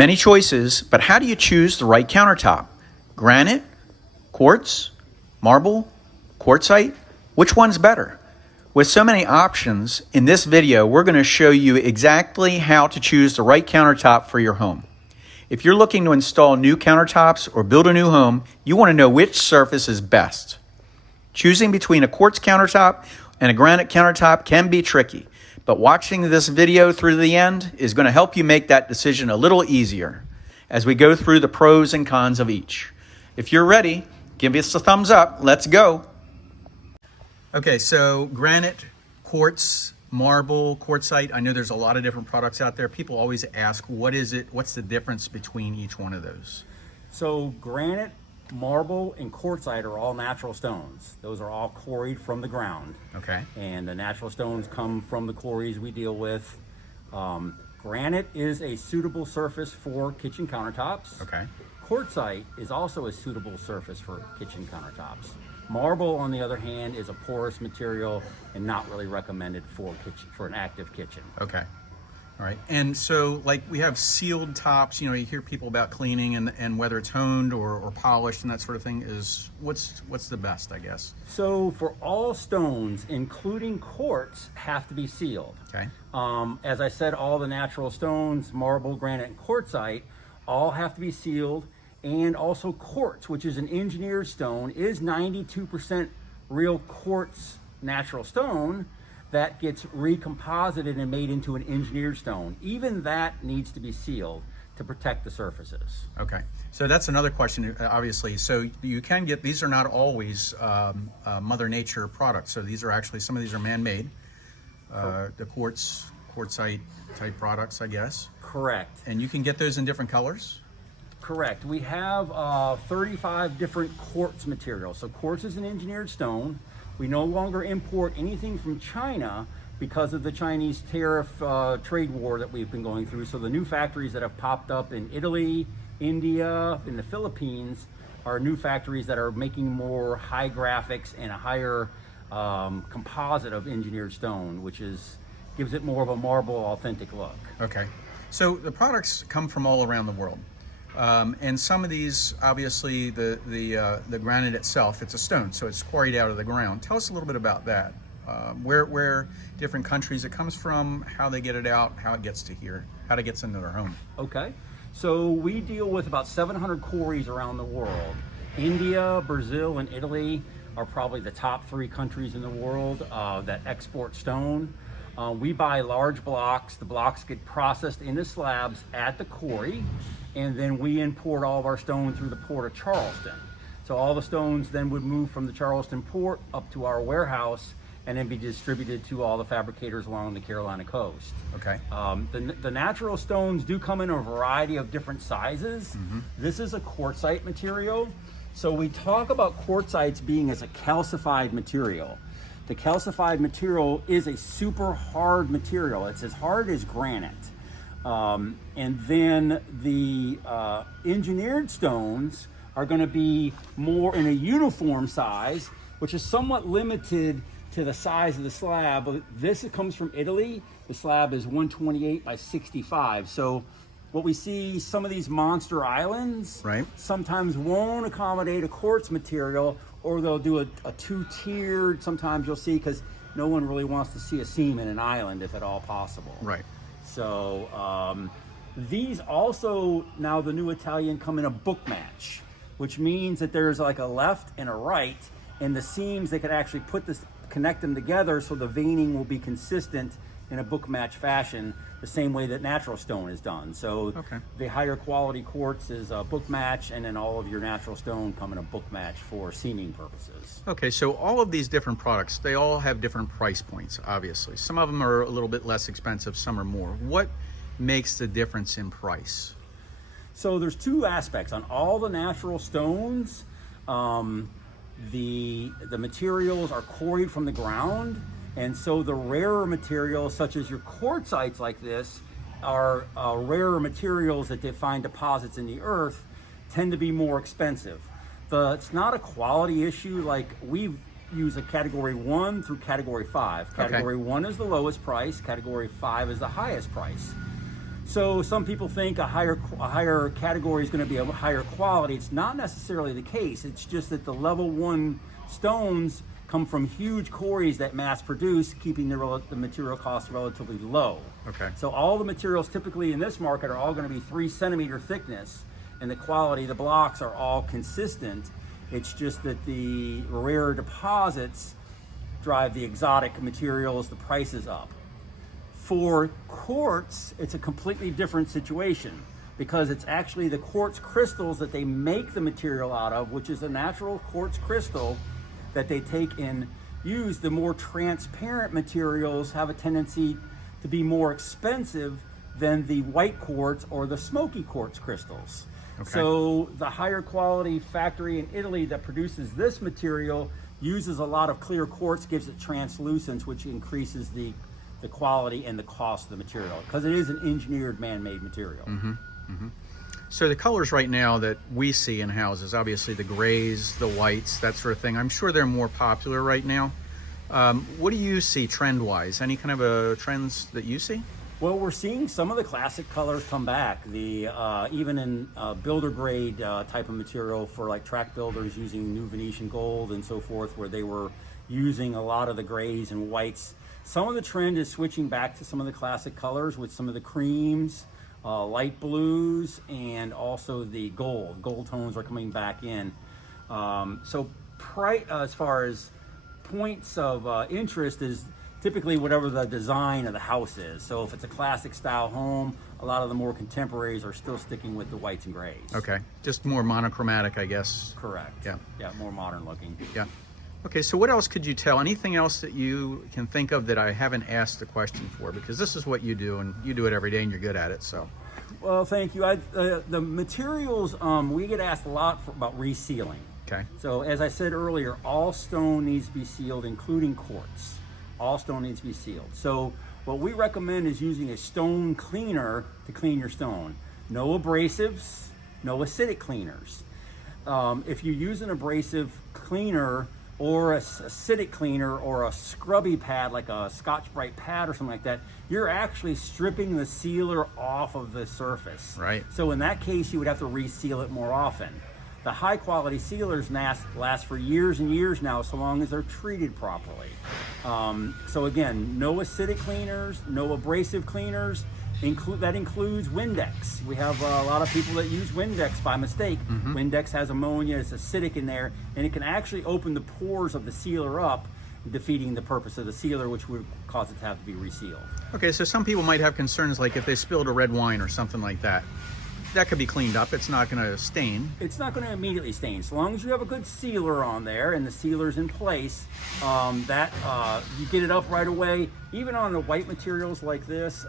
Many choices, but how do you choose the right countertop? Granite, quartz, marble, quartzite? Which one's better? With so many options, in this video, we're going to show you exactly how to choose the right countertop for your home. If you're looking to install new countertops or build a new home, you want to know which surface is best. Choosing between a quartz countertop and a granite countertop can be tricky, but watching this video through the end is going to help you make that decision a little easier as we go through the pros and cons of each. If you're ready, give us a thumbs up. Let's go. Okay, so granite, quartz, marble, quartzite. I know there's a lot of different products out there. People always ask, what is it? What's the difference between each one of those? So granite, marble, and quartzite are all natural stones. Those are all quarried from the ground. Okay. And the natural stones come from the quarries we deal with. Granite is a suitable surface for kitchen countertops. Okay. Quartzite is also a suitable surface for kitchen countertops. Marble, on the other hand, is a porous material and not really recommended for an active kitchen. Okay. All right. And so, like, we have sealed tops. You know, you hear people about cleaning and whether it's honed or polished and that sort of thing. Is what's the best, I guess? So for all stones, including quartz, have to be sealed. Okay. As I said, all the natural stones, marble, granite, and quartzite, all have to be sealed. And also quartz, which is an engineered stone, is 92% real quartz natural stone that gets recomposited and made into an engineered stone. Even that needs to be sealed to protect the surfaces. Okay, so that's another question, obviously. So you can get, these are not always Mother Nature products. So these are actually, some of these are man-made, the quartzite type products, I guess. Correct. And you can get those in different colors? Correct. We have 35 different quartz materials. So quartz is an engineered stone. We no longer import anything from China because of the Chinese tariff trade war that we've been going through. So the new factories that have popped up in Italy, India, in the Philippines are new factories that are making more high graphics and a higher composite of engineered stone, which gives it more of a marble authentic look. Okay. So the products come from all around the world. And some of these, obviously, the granite itself, it's a stone, so it's quarried out of the ground. Tell us a little bit about that. Where different countries it comes from, how they get it out, how it gets to here, how it gets into their home. Okay, so we deal with about 700 quarries around the world. India, Brazil, and Italy are probably the top 3 countries in the world that export stone. We buy large blocks. The blocks get processed into slabs at the quarry, and then we import all of our stone through the port of Charleston. So all the stones then would move from the Charleston port up to our warehouse and then be distributed to all the fabricators along the Carolina coast. Okay. The natural stones do come in a variety of different sizes. Mm-hmm. This is a quartzite material. So we talk about quartzites being as a calcified material. The calcified material is a super hard material. It's as hard as granite. And then the engineered stones are going to be more in a uniform size, which is somewhat limited to the size of the slab. This comes from Italy. The slab is 128 by 65. So what we see, some of these monster islands sometimes won't accommodate a quartz material, or they'll do a 2-tiered, sometimes you'll see, because no one really wants to see a seam in an island if at all possible. Right. So these also, now the new Italian, come in a book match, which means that there's like a left and a right, and the seams, they could actually connect them together so the veining will be consistent in a book match fashion, the same way that natural stone is done. So the higher quality quartz is a book match, and then all of your natural stone come in a book match for seaming purposes. Okay, so all of these different products, they all have different price points, obviously. Some of them are a little bit less expensive, some are more. What makes the difference in price? So there's 2 aspects. On all the natural stones, the materials are quarried from the ground, and so the rarer materials, such as your quartzites like this, are rarer materials that they find deposits in the earth, tend to be more expensive. It's not a quality issue. Like, we use a category 1 through category 5. Category 1 is the lowest price, category 5 is the highest price. So some people think a higher category is going to be a higher quality. It's not necessarily the case. It's just that the level 1 stones come from huge quarries that mass produce, keeping the material costs relatively low. Okay. So all the materials typically in this market are all going to be 3 centimeter thickness, and the quality, the blocks are all consistent. It's just that the rare deposits drive the exotic materials, the prices up. For quartz, it's a completely different situation because it's actually the quartz crystals that they make the material out of, which is a natural quartz crystal that they take and use. The more transparent materials have a tendency to be more expensive than the white quartz or the smoky quartz crystals. Okay. So the higher quality factory in Italy that produces this material uses a lot of clear quartz, gives it translucence, which increases the quality and the cost of the material because it is an engineered man-made material. So the colors right now that we see in houses, obviously the grays, the whites, that sort of thing, I'm sure they're more popular right now. What do you see trend-wise? Any kind of trends that you see? Well, we're seeing some of the classic colors come back. Even in builder grade type of material for like track builders using new Venetian gold and so forth, where they were using a lot of the grays and whites. Some of the trend is switching back to some of the classic colors with some of the creams, light blues, and also the gold. Gold tones are coming back in. As far as points of interest is typically whatever the design of the house is. So if it's a classic style home, a lot of the more contemporaries are still sticking with the whites and grays. Okay, just more monochromatic, I guess. Correct. Yeah, more modern looking. Yeah. Okay, so what else could you tell? Anything else that you can think of that I haven't asked the question for? Because this is what you do, and you do it every day, and you're good at it. So. Well, thank you. The materials, we get asked a lot about resealing. Okay. So as I said earlier, all stone needs to be sealed, including quartz. All stone needs to be sealed. So what we recommend is using a stone cleaner to clean your stone. No abrasives, no acidic cleaners. If you use an abrasive cleaner or a acidic cleaner or a scrubby pad like a Scotch-Brite pad or something like that, you're actually stripping the sealer off of the surface. Right. So in that case, you would have to reseal it more often. The high quality sealers last for years and years now, so long as they're treated properly. So again, no acidic cleaners, no abrasive cleaners. That includes Windex. We have a lot of people that use Windex by mistake. Windex has ammonia, it's acidic in there, and it can actually open the pores of the sealer up, defeating the purpose of the sealer, which would cause it to have to be resealed. Okay, so some people might have concerns like if they spilled a red wine or something like that. That could be cleaned up. It's not going to stain. It's not going to immediately stain. So long as you have a good sealer on there and the sealer's in place, you get it up right away. Even on the white materials like this,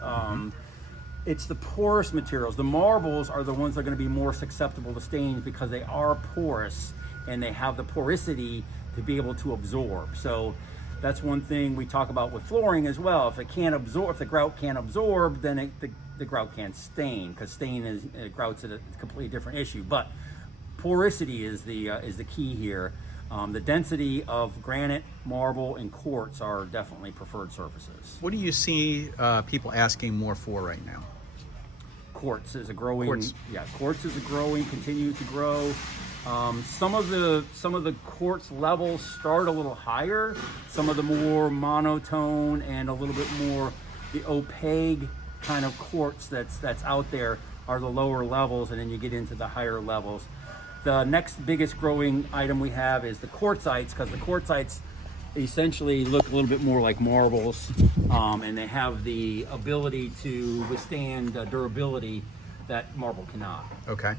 it's the porous materials. The marbles are the ones that are going to be more susceptible to stains because they are porous and they have the porosity to be able to absorb. So that's one thing we talk about with flooring as well. If it can't absorb, if the grout can't absorb, then the grout can't stain, because grout's a completely different issue. But porosity is the key here. The density of granite, marble, and quartz are definitely preferred surfaces. What do you see people asking more for right now? Quartz is a growing. Quartz. Yeah, quartz is a growing, continue to grow. Some of the quartz levels start a little higher. Some of the more monotone and a little bit more the opaque kind of quartz that's out there are the lower levels, and then you get into the higher levels. The next biggest growing item we have is the quartzites, because the quartzites essentially look a little bit more like marbles, and they have the ability to withstand durability that marble cannot. Okay.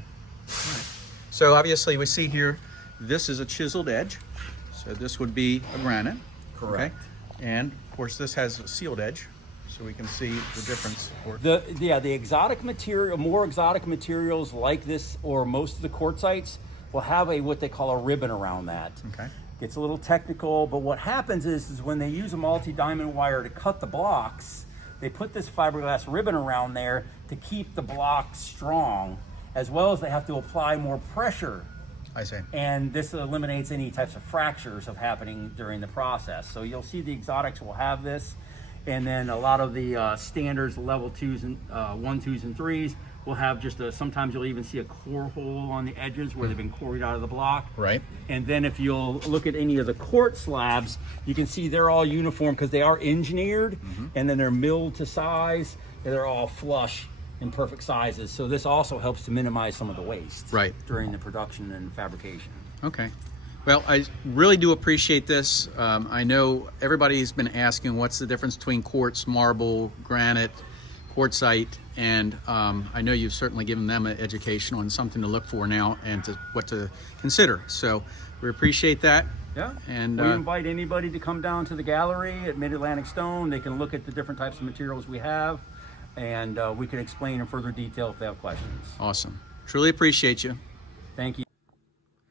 So obviously we see here, this is a chiseled edge. So this would be a granite. Correct. Okay? And of course this has a sealed edge, so we can see the difference. The exotic material, more exotic materials like this, or most of the quartzites, will have what they call a ribbon around that. Okay. Gets a little technical, but what happens is when they use a multi-diamond wire to cut the blocks, they put this fiberglass ribbon around there to keep the blocks strong, as well as they have to apply more pressure. I see. And this eliminates any types of fractures of happening during the process. So you'll see the exotics will have this. And then a lot of the standards, level 2s and 1, 2s, and 3s will have just sometimes you'll even see a core hole on the edges where they've been quarried out of the block. Right. And then if you'll look at any of the quartz slabs, you can see they're all uniform because they are engineered, and then they're milled to size, and they're all flush in perfect sizes. So this also helps to minimize some of the waste during the production and fabrication. Okay. Well, I really do appreciate this. I know everybody's been asking what's the difference between quartz, marble, granite, quartzite, and I know you've certainly given them an education on something to look for now and what to consider. So we appreciate that. Yeah, and we invite anybody to come down to the gallery at Mid-Atlantic Stone. They can look at the different types of materials we have, and we can explain in further detail if they have questions. Awesome. Truly appreciate you. Thank you.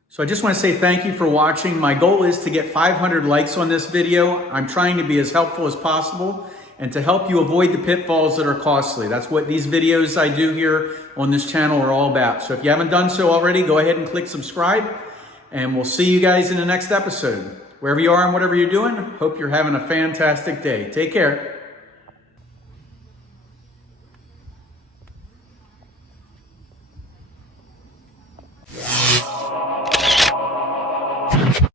So I just want to say thank you for watching. My goal is to get 500 likes on this video. I'm trying to be as helpful as possible and to help you avoid the pitfalls that are costly. That's what these videos I do here on this channel are all about. So if you haven't done so already, go ahead and click subscribe, and we'll see you guys in the next episode. Wherever you are and whatever you're doing, hope you're having a fantastic day. Take care.